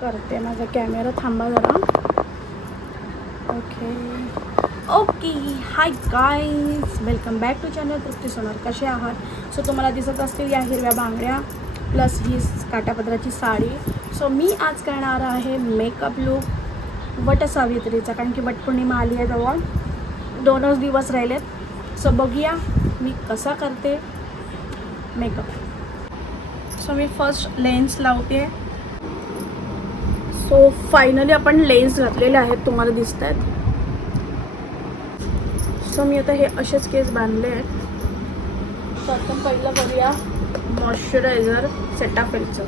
करते माझा कॅमेरा, थांबा जरा. Okay hi guys, welcome back to channel Trupti Sonar. कसे आहात? सो तुम्हाला दिसत असतील या हिरव्या बांगड्या प्लस ही काटापदराची साडी. सो मी आज करणार आहे मेकअप लुक वटसावित्रीचा, कारण की वटपौर्णिमा आली आहे जवळ, 2च दिवस राहिलेत. सो बघूया मी कसा करते मेकअप. सो मी फर्स्ट लेन्स लावते. सो फायनली आपण लेन्स घातलेले आहेत, तुम्हाला दिसत आहेत. सो मी आता हे असेच केस बांधले आहेत. तर आपण पहिलं करूया मॉइश्चरायझर सेटाफिलचं.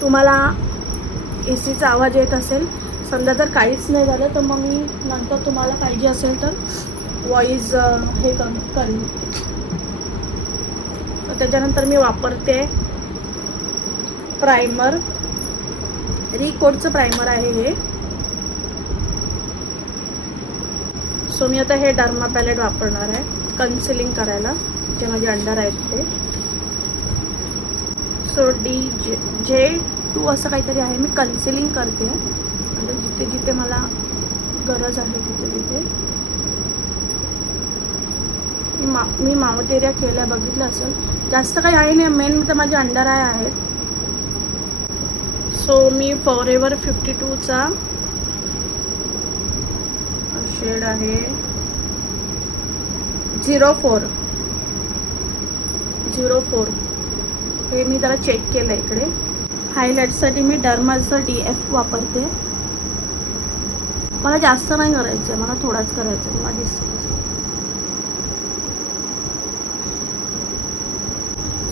तुम्हाला एसीचा आवाज येत असेल, समजा जर काहीच नाही झालं तर मग मी नंतर तुम्हाला पाहिजे असेल तर व्हॉइस हे करेन. तर त्याच्यानंतर मी वापरते प्रायमर, रिकोडचं प्रायमर आहे हे. सो मी आता हे डर्मा पॅलेट वापरणार आहे कन्सिलिंग करायला, जे माझे अंडर आहेत ते. सो DJ2 असं काहीतरी आहे. मी कन्सिलिंग करते म्हणजे जिथे जिथे मला गरज आहे तिथे तिथे. मी माउथ एरिया केला, बघितलं असेल. जास्त काही आहे नाही, मेन तर माझे अंडर आय आहेत. सो मी फॉरेवर 52चा शेड आहे 04 हे मी जरा चेक केलं इकडे. हायलाईटसाठी मी डर्माचं DF वापरते. मला जास्त नाही करायचं आहे, मला थोडाच करायचं आहे माझी.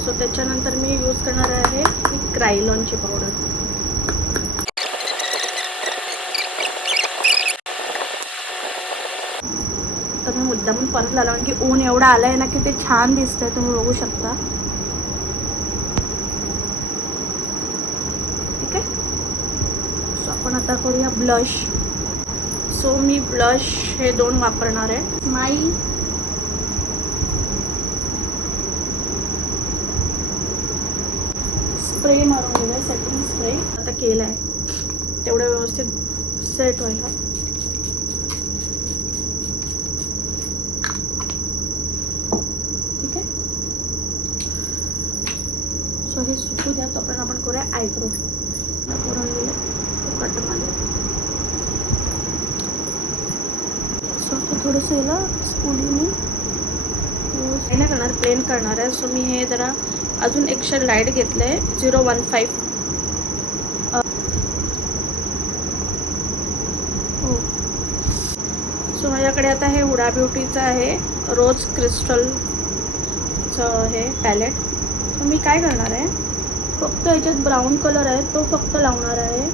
सो त्याच्यानंतर मी यूज करणार आहे ही क्रायलॉनची पावडर. तर मी मुद्दामून परत लावला, कारण की ऊन एवढं आलं आहे ना की ते छान दिसतंय, तुम्ही बघू शकता. ठीक आहे. सो आपण आता करूया ब्लश. सो मी ब्लश हे 2 वापरणार आहे. स्माइल स्प्रे मारून घेऊया, सेटिंग स्प्रे आता केला आहे, तेवढं व्यवस्थित सेट व्हायला. ठीक आहे. सो हे सुकू द्या, तोपर्यंत आपण करूया आयब्रो. करून दिले कटमध्ये. सो आता थोडंसं याला स्पूलीने नाही करणार, प्लेन करणार आहे. सो मी हे जरा अजून एक शेड लाईट घेतलं आहे 015. हो. सो माझ्याकडे आता हे हुडा ब्युटीचं आहे रोज क्रिस्टलचं हे पॅलेट. तर मी काय करणार आहे, फक्त याच्यात ब्राऊन कलर आहे तो फक्त लावणार आहे.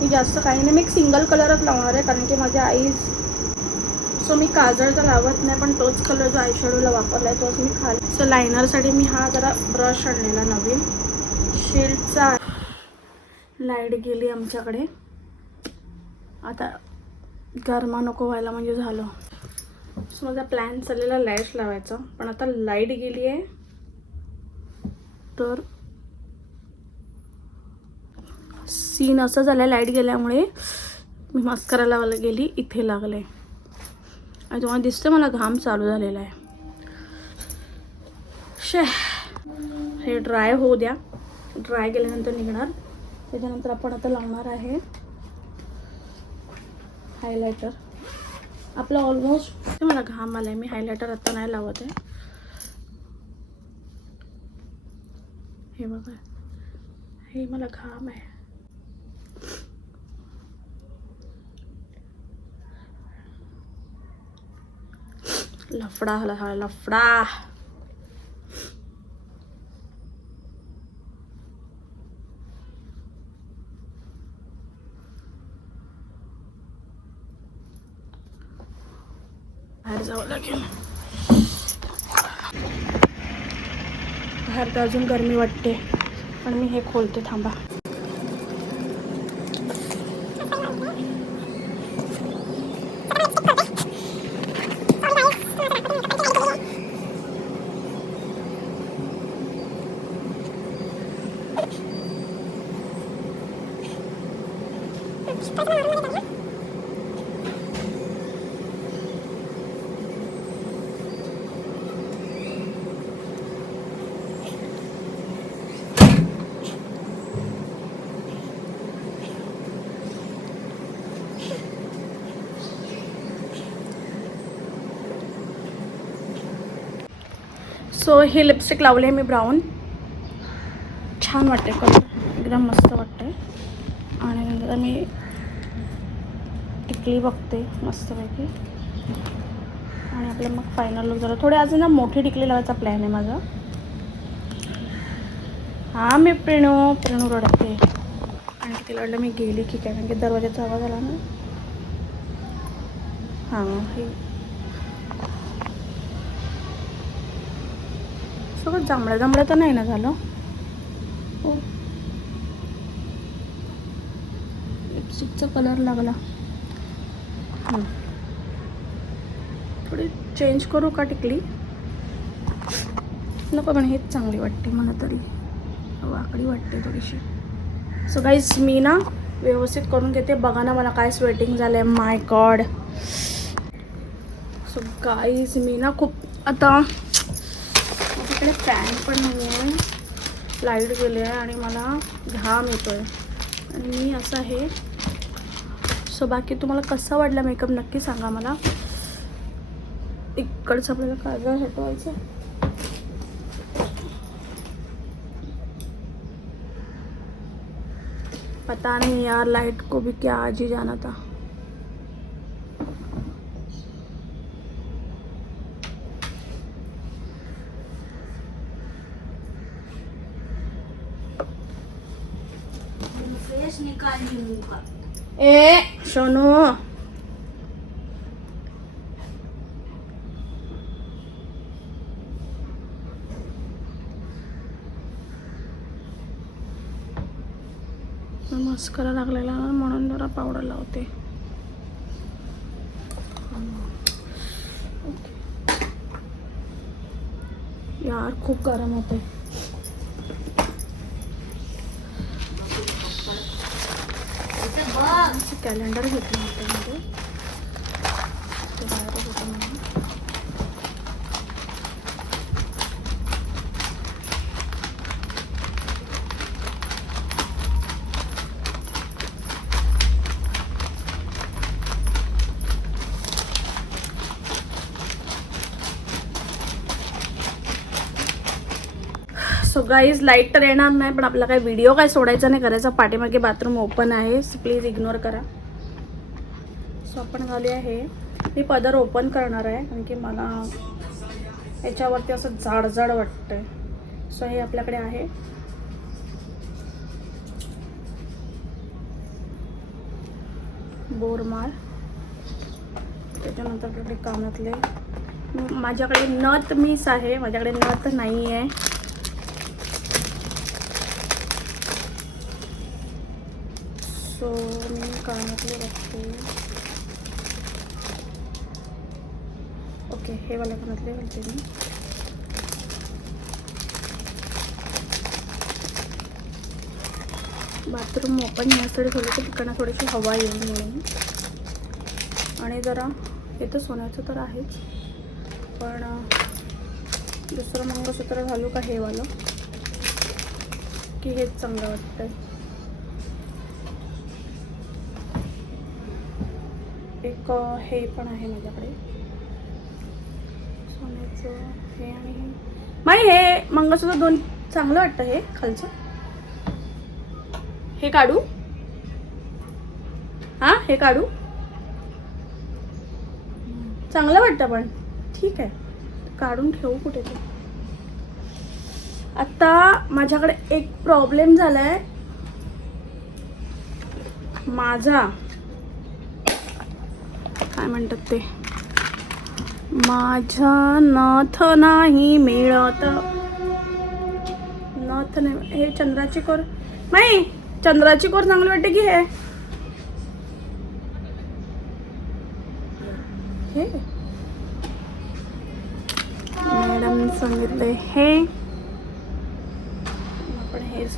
मी जास्त काही नाही, मी एक सिंगल कलरच लावणार आहे, कारण की माझ्या आईज. सो मी काजळ तर लावत नाही, पण तोच कलर जो आयशॅडोला वापरला आहे तोच मी खाली. सो लायनरसाठी मी हा जरा ब्रश आणलेला नवीन शील्डचा. लाईट गेली आमच्याकडे, आता गरमा नको व्हायला म्हणजे झालं. सो माझा प्लॅन चाललेला लाईट लावायचा, पण आता लाईट गेली आहे तर सीन असं झालं. लाईट गेल्यामुळे मी मस्करा लावायला गेली, इथे लागले आणि तुम्हाला दिसतं मला घाम चालू झालेला आहे. हे ड्राय होऊ द्या, ड्राय केल्यानंतर निघणार. त्याच्यानंतर आपण आता लावणार आहे हायलायटर. आपलं ऑलमोस्ट मला घाम आला आहे, मी हायलायटर आता नाही लावत आहे. हे बघा, हे मला घाम आहे. लफडा हा लफडा. बाहेर जावं लागेल, बाहेर तर अजून गरमी वाटते, पण मी हे खोलते, थांबा. सो ही लिपस्टिक लावली आहे मी ब्राऊन. छान वाटते कलर, एकदम मस्त वाटते. आणि नंतर मी टिकली बघते मस्तपैकी. आणि आपलं मग फायनल लुक झालं. थोडी अजून ना मोठी टिकली लावायचा प्लॅन आहे माझा. हां मी प्रेणू रडते. आणि तिला वाटलं मी गेली की काय, कारण की दरवाजाचा आवाज आला ना. हां हे सगळं जांभळं तर नाही ना झालं. हो लिपस्टिकचा कलर लागला. थोडी चेंज करू का टिकली? नको पण हेच चांगली वाटते मला तरी, वाकडी वाटते थोडीशी. सो गाईज मी ना व्यवस्थित करून घेते. बघा ना मला काय स्वेटिंग झालं आहे. माय गॉड. सो गाईज मी ना खूप आता माझ्याकडे फॅन पण नाही आहे, लाईट गेली आहे आणि मला घाम येतो आहे आणि मी असं आहे. सो बाकी तुम्हाला कसा वाटला मेकअप नक्की सांगा मला. इकडचं आपल्याला काजळ हटवायचं. पता नहीं यार लाइट को भी क्या आज ही जाना था. ए सोनू मस्करा लागलेला म्हणून जरा पावडर लावते. यार खूप गरम होते. कॅलेंडर घेतलं होतं मध्ये ते बाहेरच होतं म्हणून. सो गाईज लाईट तर येणार नाही, पण आपला काय व्हिडिओ काय सोडायचा नाही करायचा. पाठीमागे बाथरूम ओपन आहे, प्लीज इग्नोर करा. सो आपण झाले आहे. मी पदर ओपन करणार आहे कारण की मला याच्यावरती असं जाड वाटतंय. सो हे आपल्याकडे आहे. बोरमाळ, त्याच्यानंतर आपल्याकडे कानातले. माझ्याकडे नथ मिस आहे, माझ्याकडे नथ नाही आहे. सो मी कानातले बघते. ओके हे वाला कानातले घालते मी. बाथरूम ओपन यासाठी ठेवलं की तिकडनं थोडीशी हवा येईल म्हणून. आणि जरा हे तर सोन्याचं तर आहेच, पण दुसरं मंगळसूत्र घालू का हे वालं, की हेच चांगलं वाटतंय. एक हे पण आहे माझ्याकडे सोन्याचं हे. आणि माही हे मंगळसूत्र दोन चांगलं वाटतं. हे खालचं हे काढू? हां हे काढू? चांगलं वाटतं पण ठीक आहे, काढून ठेवू कुठे ते. आता माझ्याकडे एक प्रॉब्लेम झालाय. माझा काय म्हणतात ते, माझा नथ नाही मिळत. नथ नाही. हे चंद्राची कोर नाही, चंद्राची कोर चांगली वाटते की हे मॅडम सांगितले हे आपण हेच